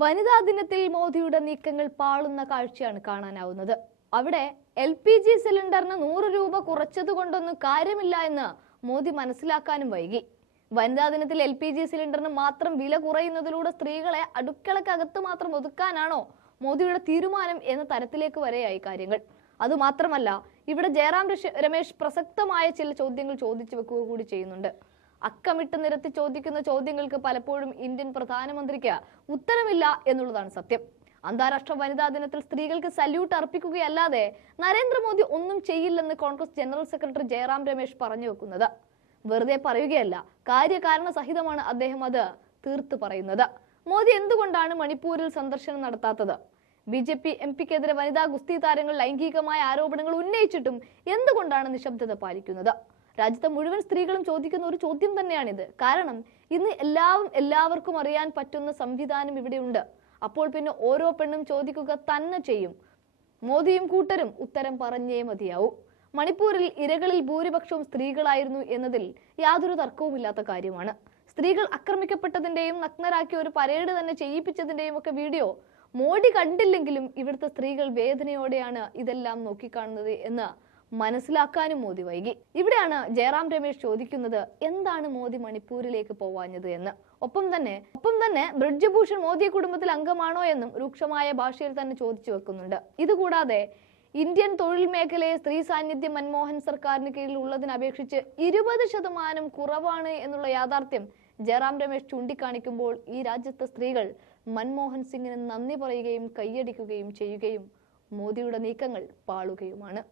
വനിതാ ദിനത്തിൽ മോദിയുടെ നീക്കങ്ങൾ പാളുന്ന കാഴ്ചയാണ് കാണാനാവുന്നത്. അവിടെ എൽ പി ജി സിലിണ്ടറിന് നൂറ് രൂപ കുറച്ചത് കൊണ്ടൊന്നും കാര്യമില്ല എന്ന് മോദി മനസ്സിലാക്കാനും വൈകി. വനിതാ ദിനത്തിൽ എൽ പി ജി സിലിണ്ടറിന് മാത്രം വില കുറയുന്നതിലൂടെ സ്ത്രീകളെ അടുക്കളക്കകത്ത് മാത്രം ഒതുക്കാനാണോ മോദിയുടെ തീരുമാനം എന്ന തരത്തിലേക്ക് വരെയായി കാര്യങ്ങൾ. അതുമാത്രമല്ല ഇവിടെ ജയറാം രമേശ് പ്രസക്തമായ ചില ചോദ്യങ്ങൾ ചോദിച്ചു വെക്കുക കൂടി ചെയ്യുന്നുണ്ട്. അക്കമിട്ട് നിരത്തി ചോദിക്കുന്ന ചോദ്യങ്ങൾക്ക് പലപ്പോഴും ഇന്ത്യൻ പ്രധാനമന്ത്രിക്ക് ഉത്തരമില്ല എന്നുള്ളതാണ് സത്യം. അന്താരാഷ്ട്ര വനിതാ ദിനത്തിൽ സ്ത്രീകൾക്ക് സല്യൂട്ട് അർപ്പിക്കുകയല്ലാതെ നരേന്ദ്രമോദി ഒന്നും ചെയ്യില്ലെന്ന് Congress general secretary Jairam Ramesh പറഞ്ഞു വെക്കുന്നത്. വെറുതെ പറയുകയല്ല കാര്യകാരണ സഹിതമാണ് അദ്ദേഹം അത് തീർത്തു പറയുന്നത്. മോദി എന്തുകൊണ്ടാണ് മണിപ്പൂരിൽ സന്ദർശനം നടത്താത്തത്? ബി ജെ പി എം പിക്കെതിരെ വനിതാ ഗുസ്തി താരങ്ങൾ ലൈംഗികമായ ആരോപണങ്ങൾ ഉന്നയിച്ചിട്ടും എന്തുകൊണ്ടാണ് നിശബ്ദത പാലിക്കുന്നത്? രാജ്യത്തെ മുഴുവൻ സ്ത്രീകളും ചോദിക്കുന്ന ഒരു ചോദ്യം തന്നെയാണിത്. കാരണം ഇന്ന് എല്ലാവരും എല്ലാവർക്കും അറിയാൻ പറ്റുന്ന സംവിധാനം ഇവിടെയുണ്ട്. അപ്പോൾ പിന്നെ ഓരോ പെണ്ണും ചോദിക്കുക തന്നെ ചെയ്യും. മോദിയും കൂട്ടരും ഉത്തരം പറഞ്ഞേ മതിയാവും. മണിപ്പൂരിൽ ഇരകളിൽ ഭൂരിപക്ഷവും സ്ത്രീകളായിരുന്നു എന്നതിൽ യാതൊരു തർക്കവുമില്ലാത്ത കാര്യമാണ്. സ്ത്രീകൾ ആക്രമിക്കപ്പെട്ടതിന്റെയും നഗ്നരാക്കി ഒരു പരേഡ് തന്നെ ചെയ്യിപ്പിച്ചതിന്റെയും ഒക്കെ വീഡിയോ മോഡി കണ്ടില്ലെങ്കിലും ഇവിടുത്തെ സ്ത്രീകൾ വേദനയോടെയാണ് ഇതെല്ലാം നോക്കിക്കാണുന്നത് എന്ന് മനസ്സിലാക്കാനും മോദി വൈകി. ഇവിടെയാണ് ജയറാം രമേശ് ചോദിക്കുന്നത് എന്താണ് മോദി മണിപ്പൂരിലേക്ക് പോവാഞ്ഞത് എന്ന്. ഒപ്പം തന്നെ ഒപ്പം തന്നെ ബ്രിഡ്ജഭൂഷൺ മോദി കുടുംബത്തിൽ അംഗമാണോ എന്നും രൂക്ഷമായ ഭാഷയിൽ തന്നെ ചോദിച്ചു വെക്കുന്നുണ്ട്. ഇതുകൂടാതെ ഇന്ത്യൻ തൊഴിൽ മേഖലയെ സ്ത്രീ സാന്നിധ്യം മൻമോഹൻ സർക്കാരിന് കീഴിൽ ഉള്ളതിനപേക്ഷിച്ച് ഇരുപത് ശതമാനം കുറവാണ് എന്നുള്ള യാഥാർത്ഥ്യം ജയറാം രമേശ് ചൂണ്ടിക്കാണിക്കുമ്പോൾ ഈ രാജ്യത്തെ സ്ത്രീകൾ മൻമോഹൻ സിംഗിന് നന്ദി പറയുകയും കൈയടിക്കുകയും ചെയ്യുകയും മോദിയുടെ നീക്കങ്ങൾ പാളുകയുമാണ്.